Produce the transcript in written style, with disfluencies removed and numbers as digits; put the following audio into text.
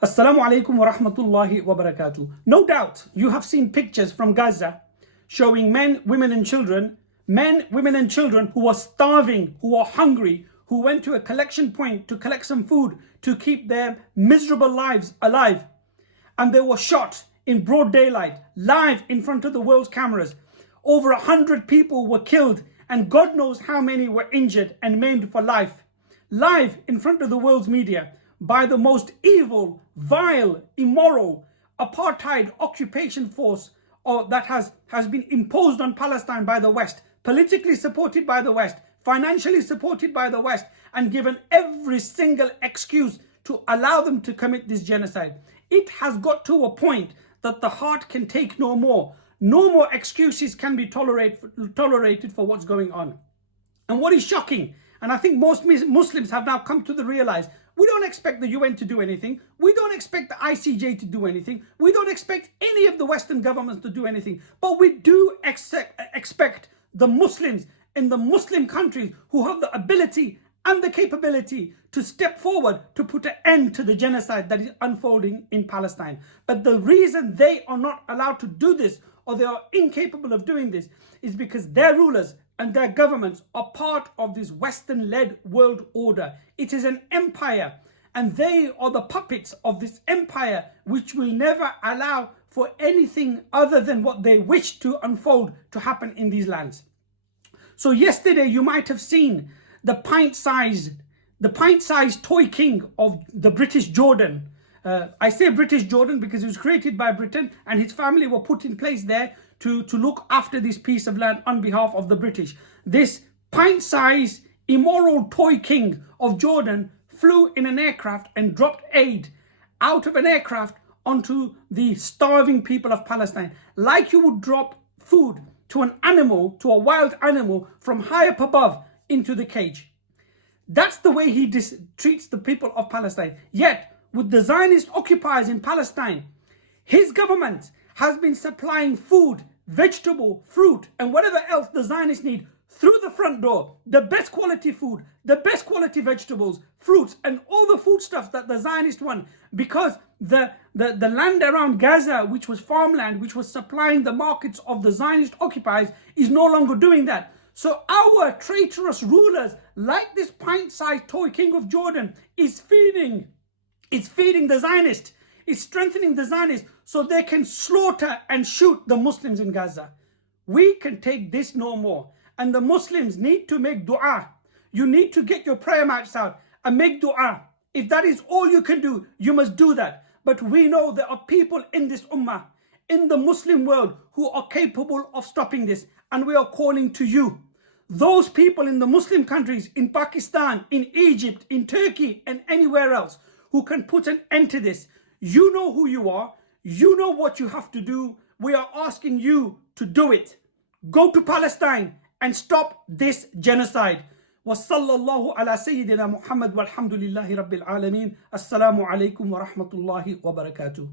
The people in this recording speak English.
Assalamu alaikum wa rahmatullahi wa barakatuh. No doubt you have seen pictures from Gaza showing men, women and children who are starving, who are hungry, who went to a collection point to collect some food to keep their miserable lives alive. And they were shot in broad daylight, live in front of the world's cameras. Over 100 people were killed and God knows how many were injured and maimed for life. Live in front of the world's media by the most evil, vile, immoral, apartheid occupation force that has been imposed on Palestine by the West, politically supported by the West, financially supported by the West, and given every single excuse to allow them to commit this genocide. It has got to a point that the heart can take no more. No more excuses can be tolerated for what's going on. And what is shocking, and I think most Muslims have now come to realize, we don't expect the UN to do anything. We don't expect the ICJ to do anything. We don't expect any of the Western governments to do anything. But we do expect the Muslims in the Muslim countries who have the ability and the capability to step forward to put an end to the genocide that is unfolding in Palestine. But the reason they are not allowed to do this, or they are incapable of doing this, is because their rulers and their governments are part of this Western-led world order. It is an empire, and they are the puppets of this empire, which will never allow for anything other than what they wish to unfold to happen in these lands. So yesterday you might have seen the pint-sized toy king of the British Jordan. I say British Jordan because it was created by Britain and his family were put in place there to look after this piece of land on behalf of the British. This pint-sized immoral toy king of Jordan flew in an aircraft and dropped aid out of an aircraft onto the starving people of Palestine, like you would drop food to an animal, to a wild animal from high up above into the cage. That's the way he treats the people of Palestine. Yet, with the Zionist occupiers in Palestine, his government has been supplying food, vegetable, fruit, and whatever else the Zionists need through the front door. The best quality food, the best quality vegetables, fruits, and all the foodstuffs that the Zionists want, because the land around Gaza, which was farmland, which was supplying the markets of the Zionist occupiers, is no longer doing that. So our traitorous rulers, like this pint-sized toy king of Jordan, is feeding the Zionists. It's strengthening the Zionists so they can slaughter and shoot the Muslims in Gaza. We can take this no more. And the Muslims need to make dua. You need to get your prayer mats out and make dua. If that is all you can do, you must do that. But we know there are people in this ummah, in the Muslim world, who are capable of stopping this. And we are calling to you. Those people in the Muslim countries, in Pakistan, in Egypt, in Turkey, and anywhere else, who can put an end to this. You know who you are. You know what you have to do. We are asking you to do it. Go to Palestine and stop this genocide. وصلى الله على سيدنا محمد والحمد لله رب العالمين. السلام عليكم ورحمة الله وبركاته.